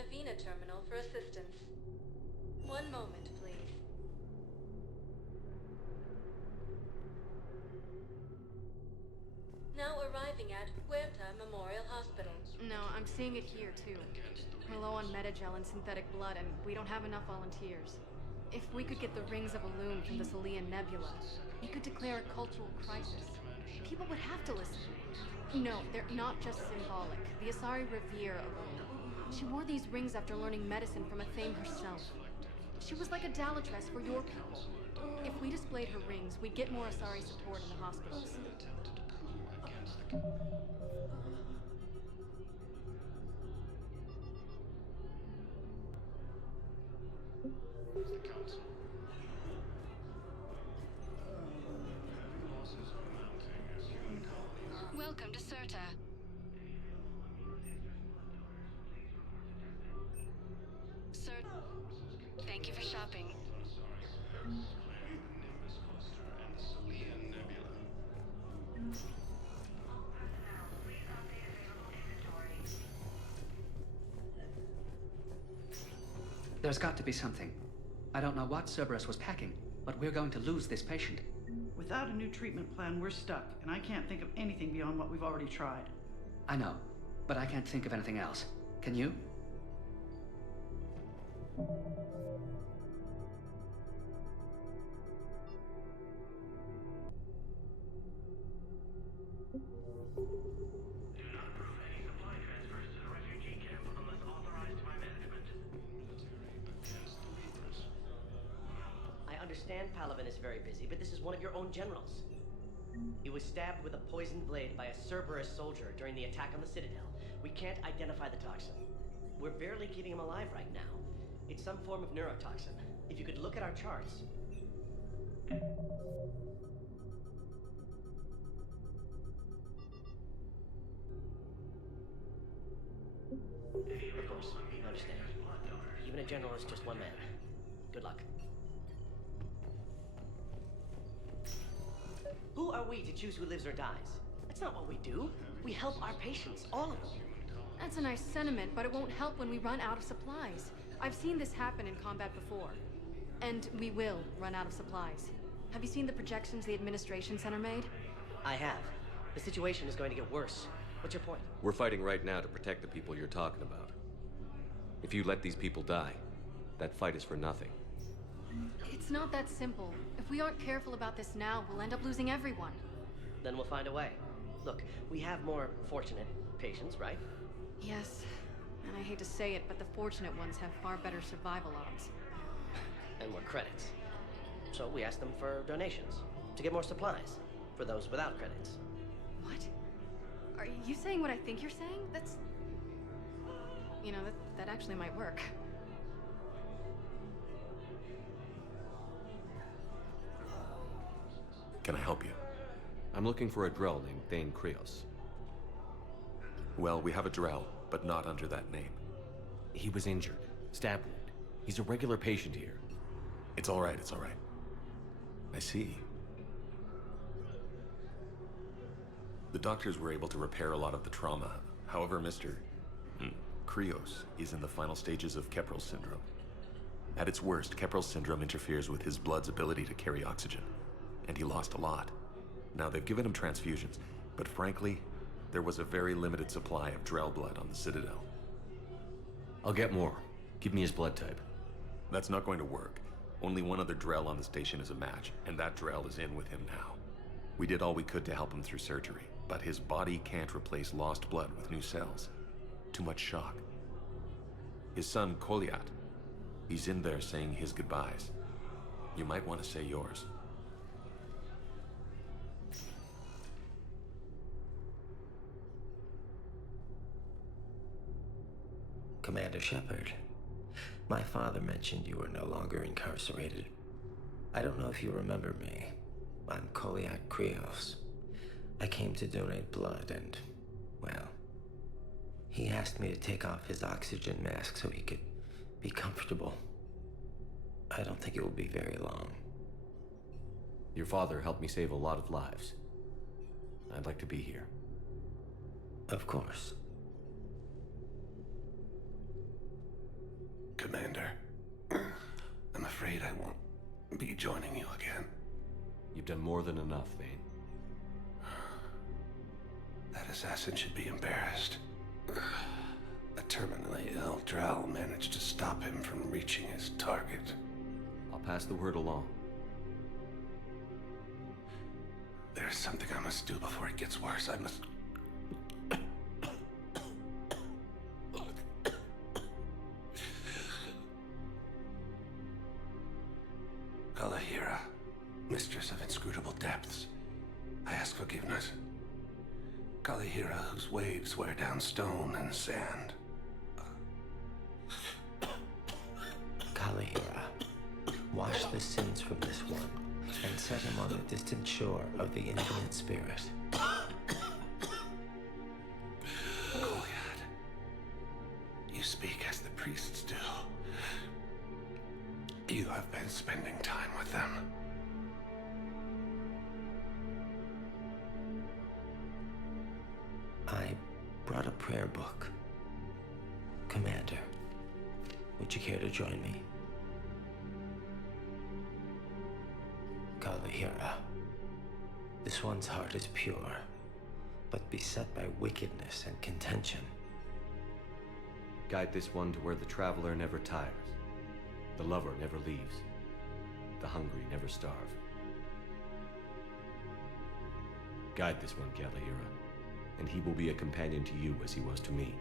Navina terminal for assistance. One moment, please. Now arriving at Huerta Memorial Hospital. No, I'm seeing it here, too. We're low on metagel and synthetic blood, and we don't have enough volunteers. If we could get the rings of Illume from the Salian Nebula, we could declare a cultural crisis. People would have to listen. No, they're not just symbolic. The Asari revere Illume. She wore these rings after learning medicine from a Thame herself. She was like a Dalatress for your people. If we displayed her rings, we'd get more Asari support in the hospitals. The council. Losses are mounting as human colonies. Welcome to Serta. Sir, thank you for shopping. Nimbus cluster and the Salian Nebula. There's got to be something. I don't know what Cerberus was packing, but we're going to lose this patient. Without a new treatment plan, we're stuck, and I can't think of anything beyond what we've already tried. I know, but I can't think of anything else. Can you? Do not approve any supply transfers to the refugee camp unless authorized by management. Against the Reapers. I understand Palavin is very busy, but this is one of your own generals. He was stabbed with a poisoned blade by a Cerberus soldier during the attack on the Citadel. We can't identify the toxin. We're barely keeping him alive right now. It's some form of neurotoxin. If you could look at our charts. Of course, I understand. Even a general is just one man. Good luck. Who are we to choose who lives or dies? That's not what we do. We help our patients, all of them. That's a nice sentiment, but it won't help when we run out of supplies. I've seen this happen in combat before. And we will run out of supplies. Have you seen the projections the administration center made? I have. The situation is going to get worse. What's your point? We're fighting right now to protect the people you're talking about. If you let these people die, that fight is for nothing. It's not that simple. If we aren't careful about this now, we'll end up losing everyone. Then we'll find a way. Look, we have more fortunate patients, right? Yes, and I hate to say it, but the fortunate ones have far better survival odds. And more credits. So we asked them for donations to get more supplies for those without credits. What? Are you saying what I think you're saying? That's... You know, that actually might work. Can I help you? I'm looking for a Drell named Thane Krios. Well, we have a Drell, but not under that name. He was injured. Stab wound. He's a regular patient here. It's all right, it's all right. I see. The doctors were able to repair a lot of the trauma. However, Mr. Krios is in the final stages of Keprel's syndrome. At its worst, Keprel's syndrome interferes with his blood's ability to carry oxygen, and he lost a lot. Now, they've given him transfusions, but frankly, there was a very limited supply of Drell blood on the Citadel. I'll get more. Give me his blood type. That's not going to work. Only one other Drell on the station is a match, and that Drell is in with him now. We did all we could to help him through surgery, but his body can't replace lost blood with new cells. Too much shock. His son, Koliat, he's in there saying his goodbyes. You might want to say yours. Commander Shepard, my father mentioned you were no longer incarcerated. I don't know if you remember me. I'm Koliak Krios. I came to donate blood and, well, he asked me to take off his oxygen mask so he could be comfortable. I don't think it will be very long. Your father helped me save a lot of lives. I'd like to be here. Of course. Commander. I'm afraid I won't be joining you again. You've done more than enough, Vane. That assassin should be embarrassed. A terminally ill Drow managed to stop him from reaching his target. I'll pass the word along. There's something I must do before it gets worse. I must... Kalahira, mistress of inscrutable depths, I ask forgiveness. Kalahira, whose waves wear down stone and sand. Kalahira, wash the sins from this one and set him on the distant shore of the infinite spirit. Goliath, you speak as the priests do. You have been spending time with them. I brought a prayer book. Commander, would you care to join me? Kalahira, this one's heart is pure, but beset by wickedness and contention. Guide this one to where the traveler never tires, the lover never leaves, the hungry never starve. Guide this one, Kalahira, and he will be a companion to you as he was to me.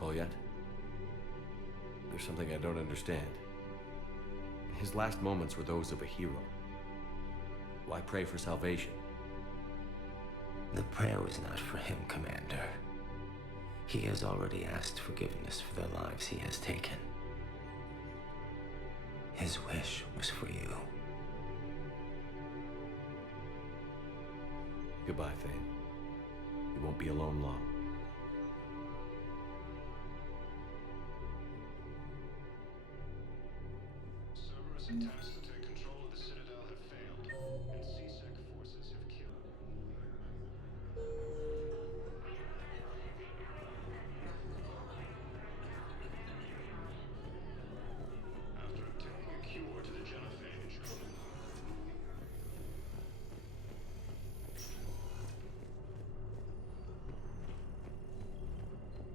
Kolyat? There's something I don't understand. His last moments were those of a hero. Why pray for salvation? The prayer was not for him, Commander. He has already asked forgiveness for the lives he has taken. His wish was for you. Goodbye, Thane. You won't be alone long. Cerberus attempts to take control of the Citadel have failed, and C-Sec forces have killed. After obtaining a cure to the genophage,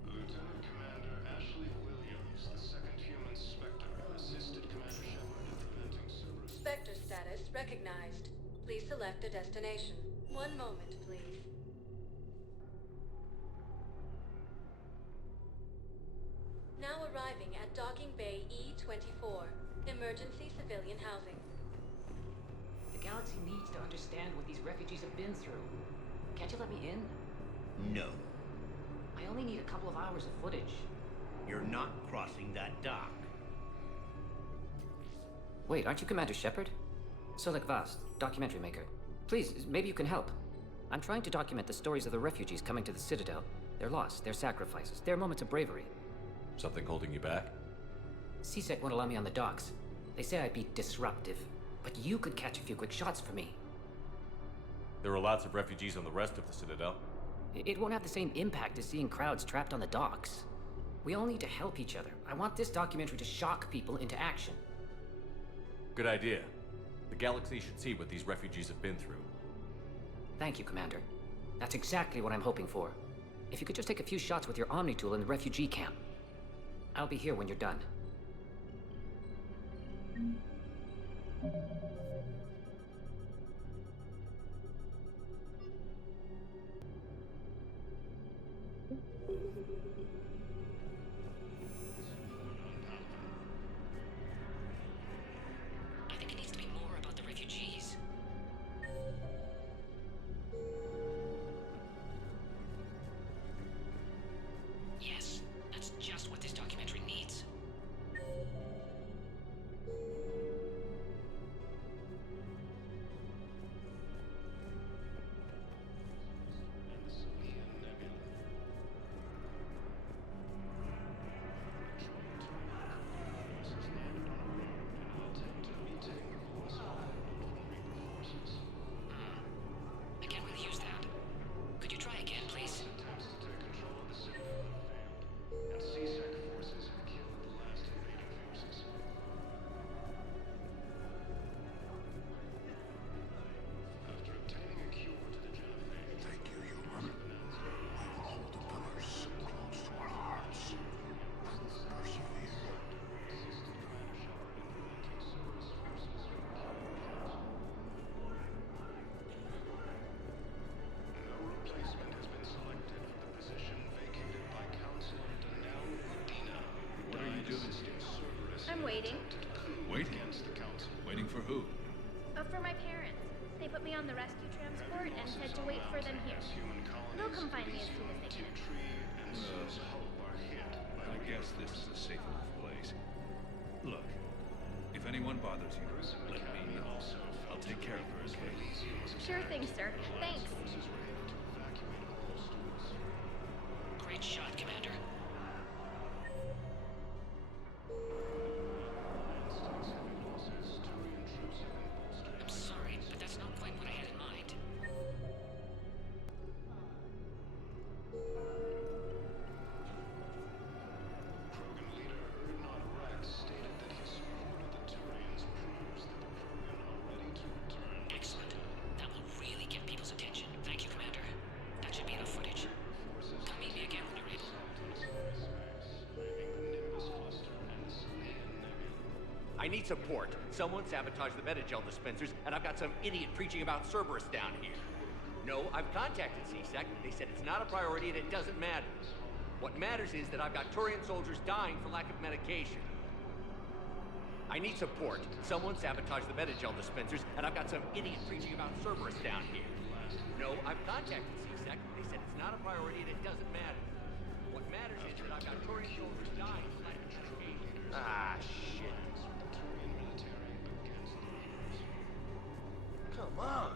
Lieutenant Commander Ashley Williams, the second human Spectre, assisted Commander Shepard in preventing Cerberus. Spectre status recognized. Please select a destination. One moment, please. Now arriving at Docking Bay E-24. Emergency civilian housing. The galaxy needs to understand what these refugees have been through. Can't you let me in? No, I only need a couple of hours of footage. you're not crossing that dock. Wait, aren't you Commander Shepard? Solik Vast, documentary maker. Please, maybe you can help. I'm trying to document the stories of the refugees coming to the Citadel. Their loss, their sacrifices, their moments of bravery. Something holding you back? C-Sec won't allow me on the docks. They say I'd be disruptive. But you could catch a few quick shots for me. There are lots of refugees on the rest of the Citadel. It won't have the same impact as seeing crowds trapped on the docks. We all need to help each other. I want this documentary to shock people into action. Good idea. The galaxy should see what these refugees have been through. Thank you, Commander. That's exactly what I'm hoping for. If you could just take a few shots with your Omni tool in the refugee camp. I'll be here when you're done. I think it needs to be more about the refugees. Yes, that's just what this documentary needs. Waiting. Waiting? Waiting for who? For my parents. They put me on the rescue transport and said to wait for them here. They'll come find me as soon as they can. I guess this is a safe enough place. Look, if anyone bothers you, let me know. I'll take care of her, okay? Sure thing, sir. Thanks. Great shot, Commander. I'm sorry, but that's not quite what I had in mind. Krogan leader Erdnot Rex stated that his support of the Turians proves that the Krogan are ready to return. Excellent. That will really get people's attention. Thank you, Commander. That should be enough footage. Come meet me again when you're able. I need support. Someone sabotaged the Metagel dispensers, and I've got some idiot preaching about Cerberus down here. No, I've contacted CSEC. They said it's not a priority and it doesn't matter. What matters is that I've got Turian soldiers dying for lack of medication. I need support. Someone sabotaged the Metagel dispensers, and I've got some idiot preaching about Cerberus down here. No, I've contacted CSEC. They said it's not a priority and it doesn't matter. What matters is that I've got Turian soldiers dying for lack of medication. Ah, shit. Come on.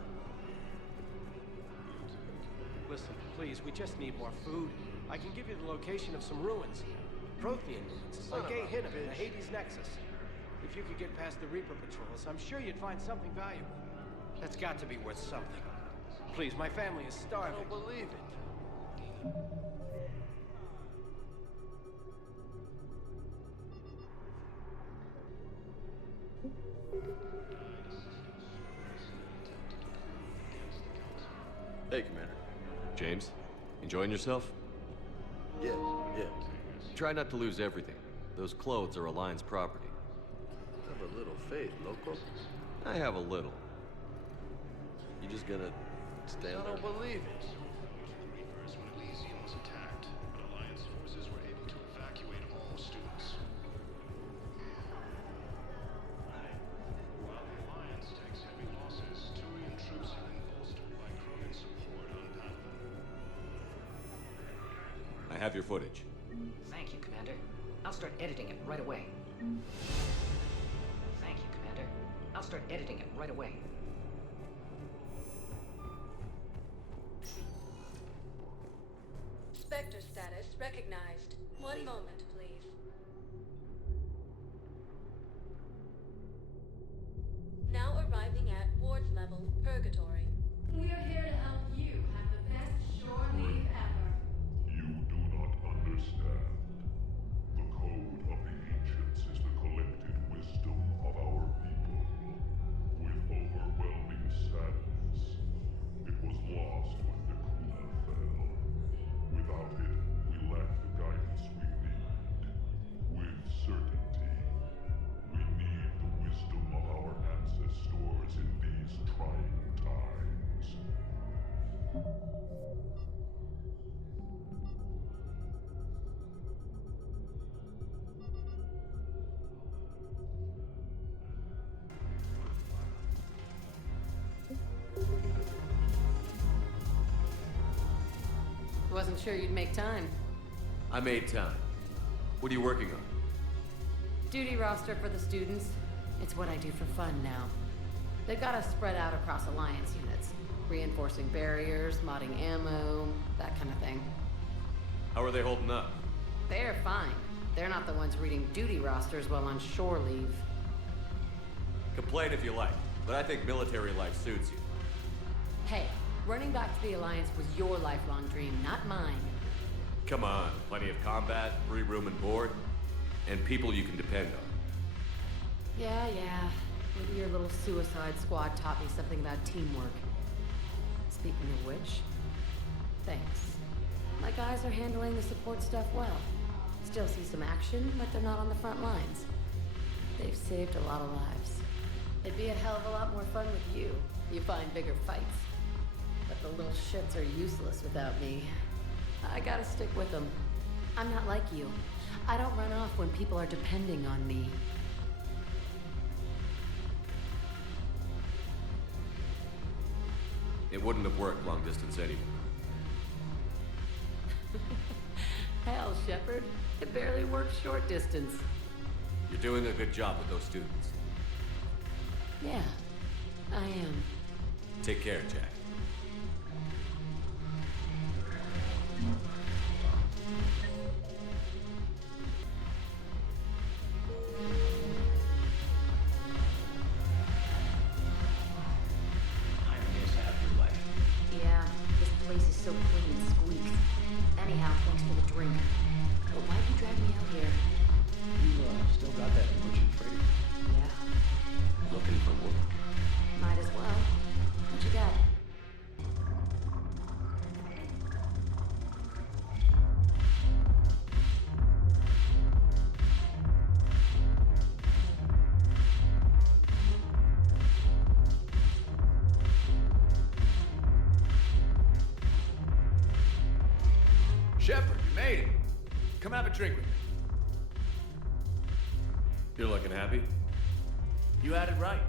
Listen, please, we just need more food. I can give you the location of some ruins. Prothean ruins, like Gay Hinnom in the Hades Nexus. If you could get past the Reaper patrols, I'm sure you'd find something valuable. That's got to be worth something. Please, my family is starving. I don't believe it. Hey, Commander. James, enjoying yourself? Yes, yes. Try not to lose everything. Those clothes are Alliance property. Have a little faith, local. I have a little. You just gonna stand I don't believe it. Reapers when Elysium was attacked, but Alliance forces were able to evacuate all students. While the Alliance takes heavy losses, Turian troops have been bolstered by Krogan support on Palaven. I have your footage. Thank you, Commander. I'll start editing it right away. Thank you, Commander. I'll start editing it right away. Spectre status recognized. One moment, please. Now arriving at Ward's level, Purgatory. We are here to help you have the best shore leave ever. You do not understand. The code of the ancients is the collected wisdom of our people. With overwhelming sadness, it was lost when Nakuna fell. Without it, we lack the guidance we need. With certainty, we need the wisdom of our ancestors in these trying times. Wasn't sure you'd make time. I made time. What are you working on? Duty roster for the students. It's what I do for fun now. They've got us spread out across Alliance units. Reinforcing barriers, modding ammo, that kind of thing. How are they holding up? They're fine. They're not the ones reading duty rosters while on shore leave. Complain if you like, but I think military life suits you. Hey, running back to the Alliance was your lifelong dream, not mine. Come on, plenty of combat, free room and board, and people you can depend on. Yeah. Maybe your little suicide squad taught me something about teamwork. Speaking of which, thanks. My guys are handling the support stuff well. Still see some action, but they're not on the front lines. They've saved a lot of lives. It'd be a hell of a lot more fun with you. You find bigger fights. But the little shits are useless without me. I gotta stick with them. I'm not like you. I don't run off when people are depending on me. It wouldn't have worked long distance anyway. Hell, Shepard. It barely works short distance. You're doing a good job with those students. Yeah, I am. Take care, Jack. Yeah, this place is so clean and squeaks. Anyhow, thanks for the drink. But why'd you drag me out here? You still got that merchant freighter? Yeah, Looking for work. might as well. What you got? Shepard, you made it. Come have a drink with me. You're looking happy? You had it right.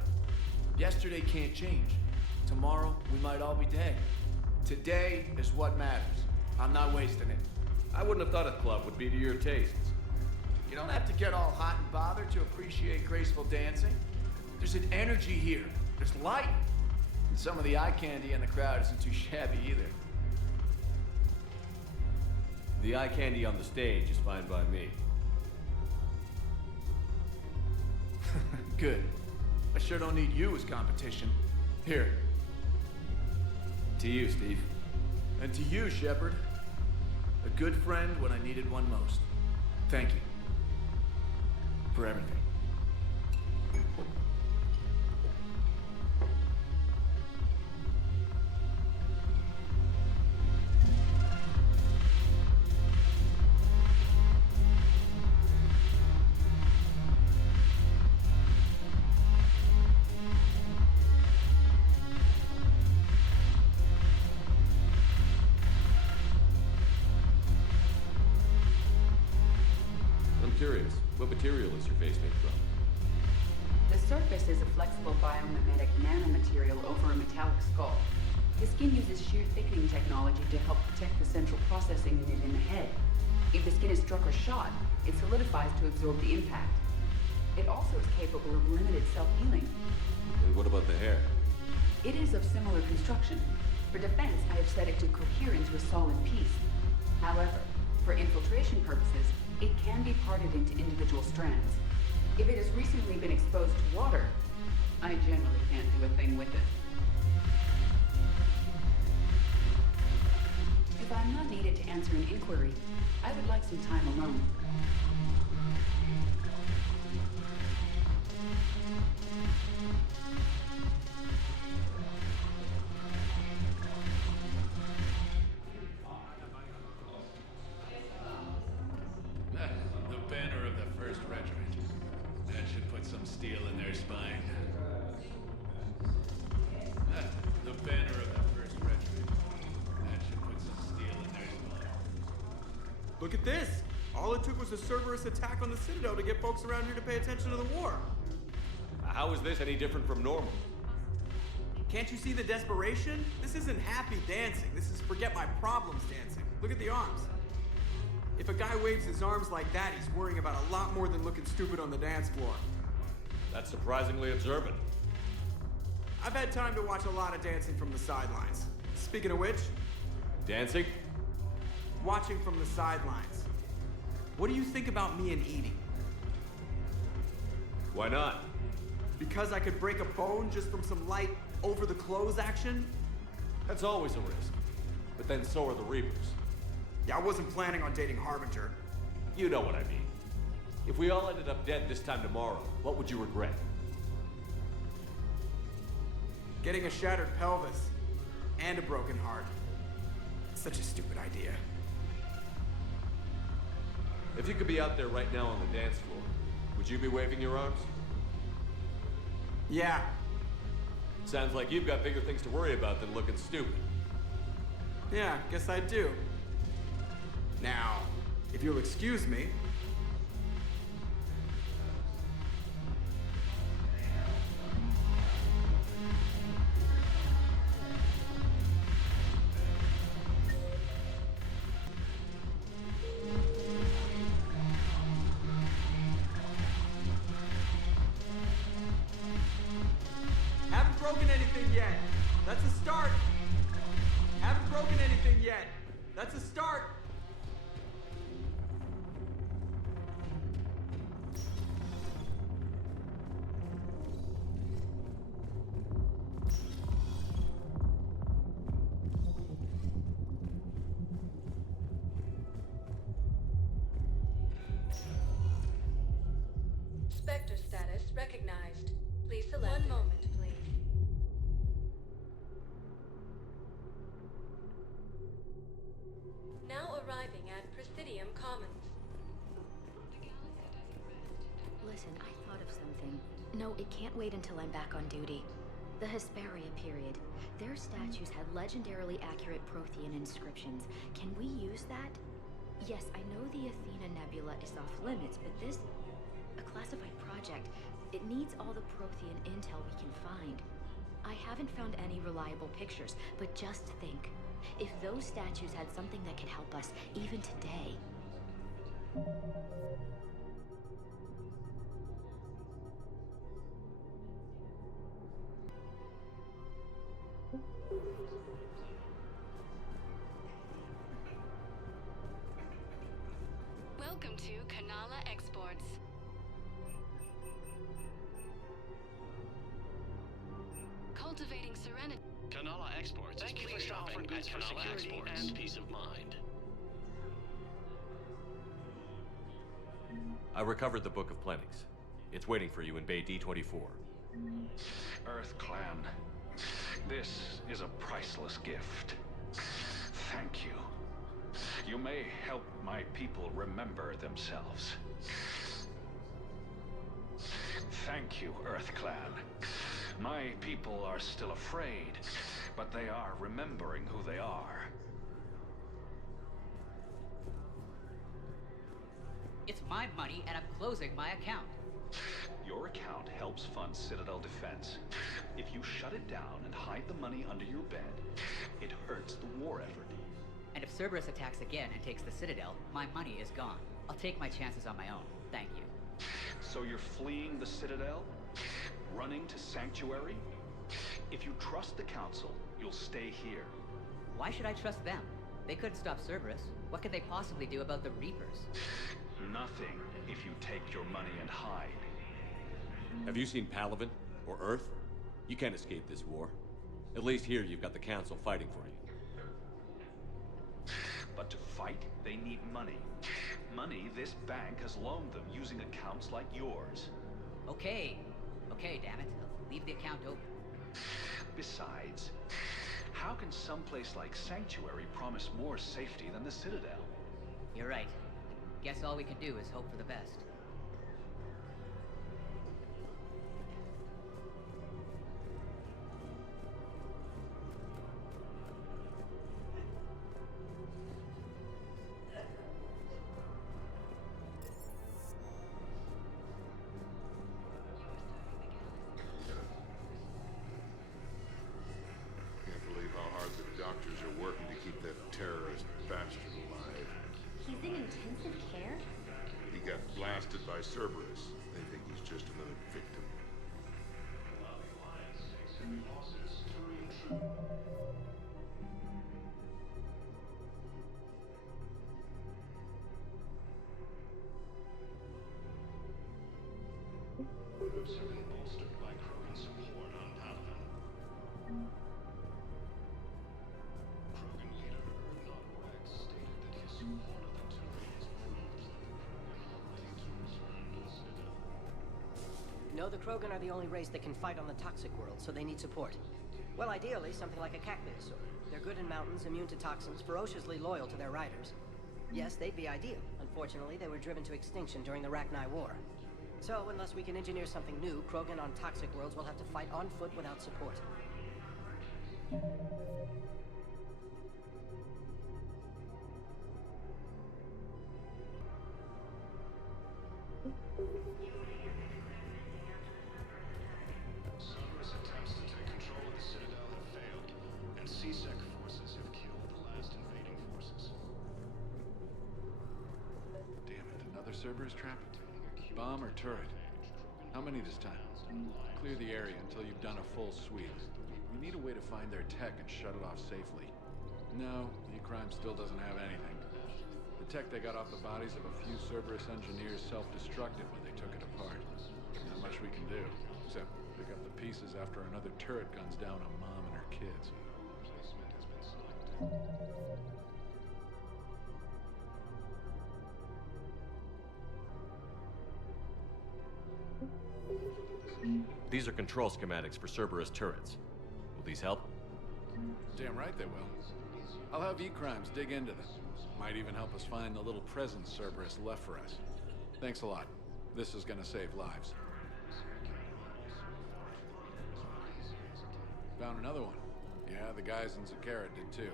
Yesterday can't change. Tomorrow, we might all be dead. Today is what matters. I'm not wasting it. I wouldn't have thought a club would be to your tastes. You don't have to get all hot and bothered to appreciate graceful dancing. There's an energy here. There's light. And some of the eye candy in the crowd isn't too shabby either. The eye candy on the stage is fine by me. Good. I sure don't need you as competition. Here. To you, Steve. And to you, Shepard. A good friend when I needed one most. Thank you. For everything. Curious, what material is your face made from? The surface is a flexible biomimetic nanomaterial over a metallic skull. The skin uses shear thickening technology to help protect the central processing unit in the head. If the skin is struck or shot, it solidifies to absorb the impact. It also is capable of limited self-healing. And what about the hair? It is of similar construction. For defense, I have set it to cohere into a solid piece. However, for infiltration purposes, it can be parted into individual strands. If it has recently been exposed to water, I generally can't do a thing with it. If I'm not needed to answer an inquiry, I would like some time alone. The banner of the 1st Regiment. That should put some steel in their spine. The banner of the 1st Regiment. That should put some steel in their spine. Look at this! All it took was a Cerberus attack on the Citadel to get folks around here to pay attention to the war. How is this any different from normal? Can't you see the desperation? This isn't happy dancing. This is forget my problems dancing. Look at the arms. If a guy waves his arms like that, he's worrying about a lot more than looking stupid on the dance floor. That's surprisingly observant. I've had time to watch a lot of dancing from the sidelines. Speaking of which... Dancing? Watching from the sidelines. What do you think about me and eating? Why not? Because I could break a bone just from some light over-the-clothes action? That's always a risk. But then so are the Reapers. Yeah, I wasn't planning on dating Harbinger. You know what I mean. If we all ended up dead this time tomorrow, what would you regret? Getting a shattered pelvis and a broken heart. Such a stupid idea. If you could be out there right now on the dance floor, would you be waving your arms? Yeah. Sounds like you've got bigger things to worry about than looking stupid. Yeah, guess I do. Now, if you'll excuse me. yet. That's a start. Haven't broken anything yet. That's a start. Spectre status recognized. Please select. One moment, please. Now arriving at Presidium Commons. Listen, I thought of something. No, it can't wait until I'm back on duty. The Hesperia period. Their statues had legendarily accurate Prothean inscriptions. Can we use that? Yes, I know the Athena Nebula is off limits, but this... a classified project. It needs all the Prothean intel we can find. I haven't found any reliable pictures, but just think. If those statues had something that could help us, even today... Welcome to Canala Exports. Cultivating serenity. Canala Exports is pleased to offer goods for security and peace of mind. I recovered the Book of Plenix. It's waiting for you in Bay D24. Earth Clan, this is a priceless gift. Thank you. You may help my people remember themselves. Thank you, Earth Clan. My people are still afraid, but they are remembering who they are. It's my money, and I'm closing my account. Your account helps fund Citadel defense. If you shut it down and hide the money under your bed, it hurts the war effort. And if Cerberus attacks again and takes the Citadel, my money is gone. I'll take my chances on my own. Thank you. So you're fleeing the Citadel? Running to Sanctuary? If you trust the Council, you'll stay here. Why should I trust them? They couldn't stop Cerberus. What could they possibly do about the Reapers? Nothing if you take your money and hide. Have you seen Palaven or Earth? You can't escape this war. At least here you've got the Council fighting for you. But to fight, they need money. Money this bank has loaned them using accounts like yours. Okay, damn it. Leave the account open. Besides, how can someplace like Sanctuary promise more safety than the Citadel? You're right. Guess all we can do is hope for the best. Doctors are working to keep that terrorist bastard alive. He's in intensive care? He got blasted by Cerberus. They think he's just another victim. Groups have been bolstered by Krogan support on Palaven. No, the Krogan are the only race that can fight on the toxic world, so they need support. Well, ideally, something like a cactus. They're good in mountains, immune to toxins, ferociously loyal to their riders. Yes, they'd be ideal. Unfortunately, they were driven to extinction during the Rachni War. So, unless we can engineer something new, Krogan on toxic worlds will have to fight on foot without support. Cerberus attempts to take control of the Citadel have failed, and CSEC forces have killed the last invading forces. Damn it, another Cerberus trap? Bomb or turret? How many this time? Clear the area until you've done a full sweep. We need a way to find their tech and shut it off safely. No, E-Crime still doesn't have anything. The tech they got off the bodies of a few Cerberus engineers self-destructed when they took it apart. Not much we can do, except pick up the pieces after another turret guns down on Mom and her kids. These are control schematics for Cerberus turrets. Will these help? Damn right they will. I'll have E-Crimes dig into them. Might even help us find the little presents Cerberus left for us. Thanks a lot. This is gonna save lives. Found another one. Yeah, the guys in Zakara did too.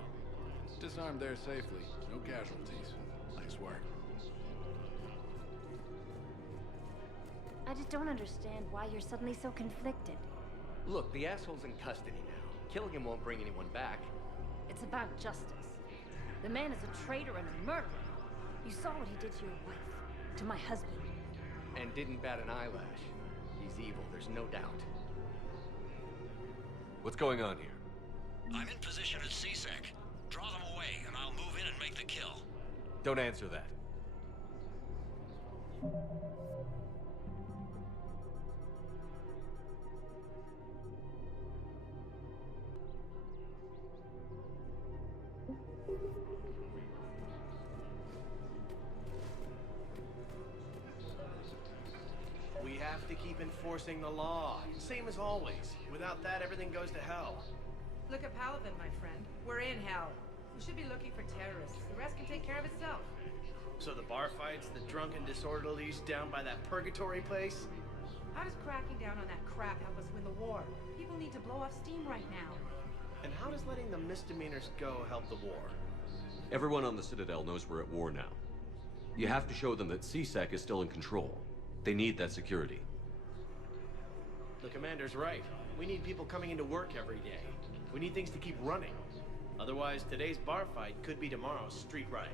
Disarmed there safely. No casualties. Nice work. I just don't understand why you're suddenly so conflicted. Look, the asshole's in custody now. Killing him won't bring anyone back. It's about justice. The man is a traitor and a murderer. You saw what he did to your wife, to my husband. And didn't bat an eyelash. He's evil, there's no doubt. What's going on here? I'm in position at CSEC. Draw them away, and I'll move in and make the kill. Don't answer that. We have to keep enforcing the law, same as always. Without that, everything goes to hell. Look at Paladin, my friend. We're in hell. We should be looking for terrorists. The rest can take care of itself. So the bar fights, the drunken disorderlies down by that purgatory place? How does cracking down on that crap help us win the war? People need to blow off steam right now. And how does letting the misdemeanors go help the war? Everyone on the Citadel knows we're at war now. You have to show them that CSEC is still in control. They need that security. The commander's right. We need people coming into work every day. We need things to keep running. Otherwise, today's bar fight could be tomorrow's street riot.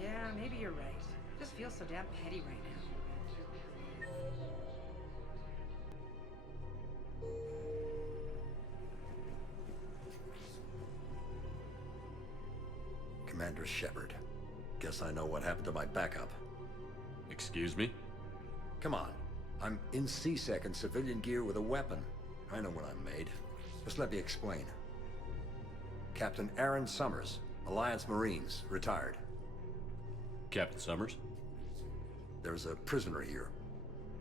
Yeah, maybe you're right. Just feels so damn petty right now. Commander Shepard. Guess I know what happened to my backup. Excuse me? Come on. I'm in CSEC in civilian gear with a weapon. I know what I'm made. Just let me explain. Captain Aaron Summers, Alliance Marines, retired. Captain Summers? There's a prisoner here.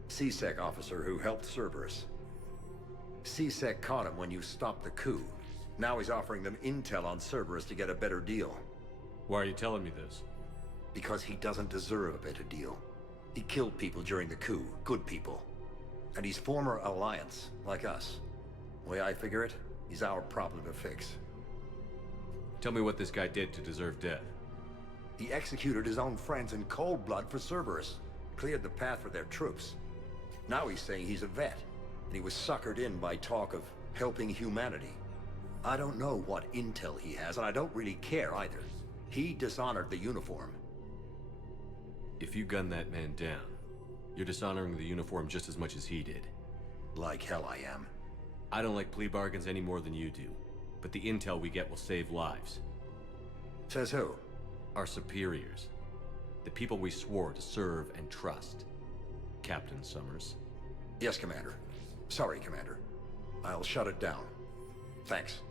CSEC officer who helped Cerberus. CSEC caught him when you stopped the coup. Now he's offering them intel on Cerberus to get a better deal. Why are you telling me this? Because he doesn't deserve a better deal. He killed people during the coup, good people. And he's former Alliance, like us. The way I figure it, he's our problem to fix. Tell me what this guy did to deserve death. He executed his own friends in cold blood for Cerberus. Cleared the path for their troops. Now he's saying he's a vet, and he was suckered in by talk of helping humanity. I don't know what intel he has, and I don't really care either. He dishonored the uniform. If you gun that man down, you're dishonoring the uniform just as much as he did. Like hell I am. I don't like plea bargains any more than you do, but the intel we get will save lives. Says who? Our superiors. The people we swore to serve and trust. Captain Summers. Yes, Commander. Sorry, Commander. I'll shut it down. Thanks.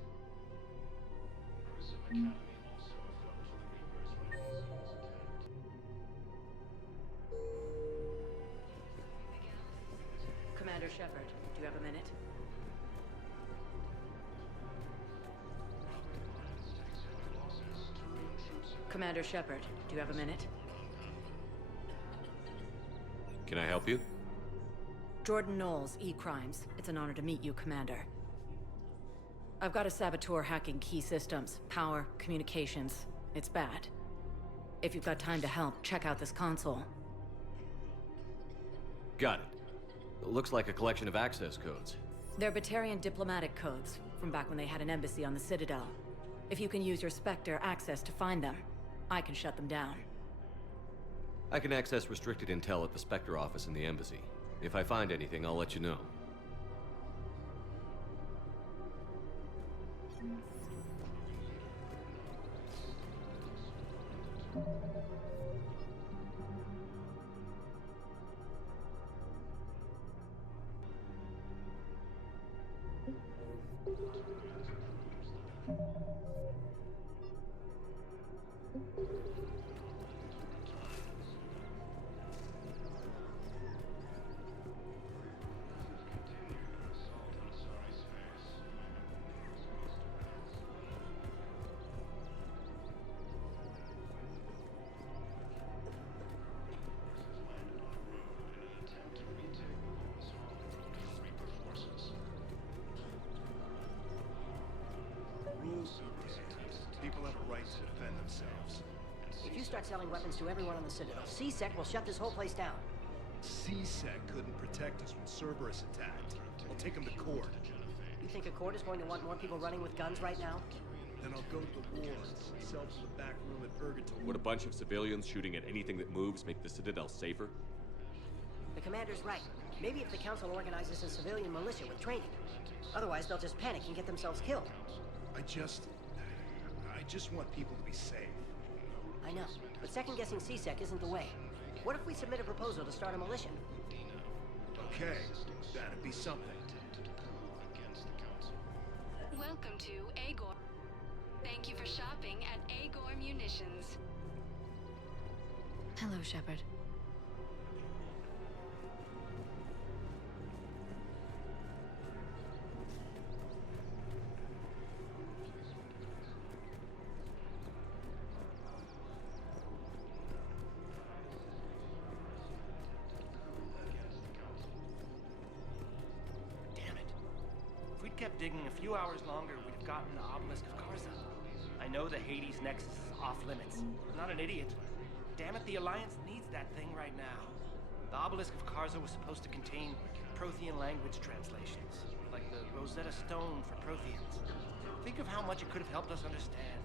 Commander Shepard, do you have a minute? Commander Shepard, do you have a minute? Can I help you? Jordan Knowles, E-Crimes. It's an honor to meet you, Commander. I've got a saboteur hacking key systems, power, communications. It's bad. If you've got time to help, check out this console. Got it. It looks like a collection of access codes. They're Batarian diplomatic codes, from back when they had an embassy on the Citadel. If you can use your Spectre access to find them, I can shut them down. I can access restricted intel at the Spectre office in the embassy. If I find anything, I'll let you know. Rules dictate. People have a right to defend themselves. If you start selling weapons to everyone on the Citadel, C-Sec will shut this whole place down. C-Sec couldn't protect us when Cerberus attacked. I'll take them to court. You think a court is going to want more people running with guns right now? Then I'll go to the wars, sell to the back room at Purgatory. Would a bunch of civilians shooting at anything that moves make the Citadel safer? The commander's right. Maybe if the Council organizes a civilian militia with training. Otherwise, they'll just panic and get themselves killed. I just want people to be safe. I know, but second-guessing C-Sec isn't the way. What if we submit a proposal to start a militia? Okay, that'd be something. Welcome to Agor. Thank you for shopping at Agor Munitions. Hello, Shepard. Kept digging a few hours longer, we'd have gotten the obelisk of Karza. I know the Hades Nexus is off limits. I'm not an idiot. Damn it, the Alliance needs that thing right now. The obelisk of Karza was supposed to contain Prothean language translations, like the Rosetta Stone for Protheans. Think of how much it could have helped us understand.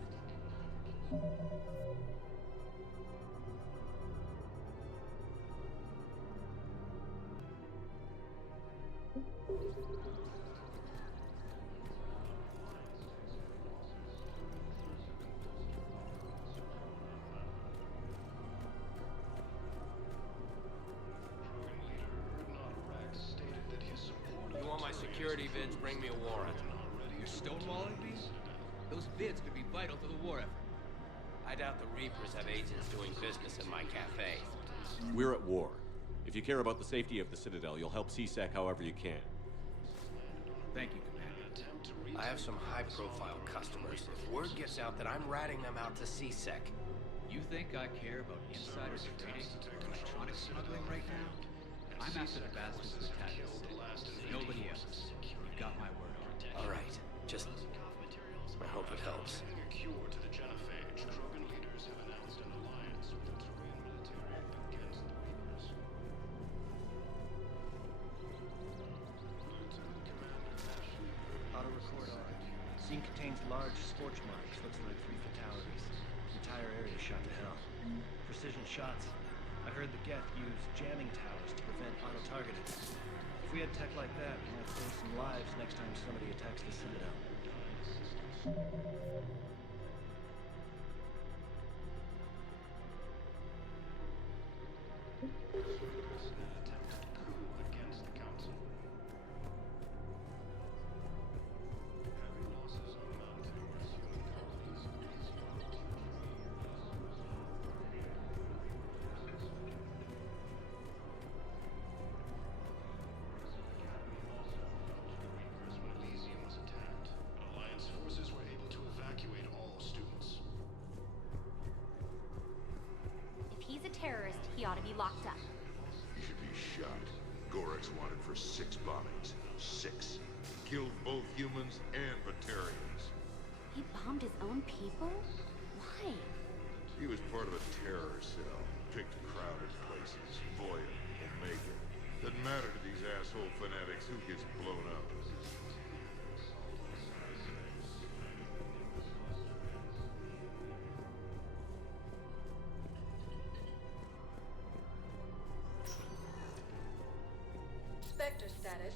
You want my security vids, bring me a warrant. You're stonewalling me? Those vids could be vital to the war effort. I doubt the Reapers have agents doing business in my cafe. We're at war. If you care about the safety of the Citadel, you'll help C-Sec however you can. Thank you, Commander. I have some high-profile customers. If word gets out that I'm ratting them out to C-Sec. You think I care about insider trading or electronics smuggling right now? I'm after the bastards who attacked the city. Nobody else. You've got my word. All right, just... I hope it helps. A cure to the genophage. Krogan leaders have announced an alliance with the Turian military against the Reapers. Lieutenant Commander Ashley. Auto-record on. Scene contains large scorch marks. Looks like 3 fatalities. The entire area shot to hell. Precision shots. I heard the Geth use jamming towers to prevent auto-targeting. If we had tech like that, we might save some lives next time somebody attacks the Citadel. An attempted coup against the Council. Heavy losses are mounting as human colonies increase. Alliance forces were able to evacuate all students. If he's a terrorist, he ought to be locked up. He should be shot. Gorex wanted for 6 bombings. 6. Killed both humans and Batarians. He bombed his own people? Why? He was part of a terror cell. Picked crowded places. Voya, Omega. Doesn't matter to these asshole fanatics who gets blown up. Spectre status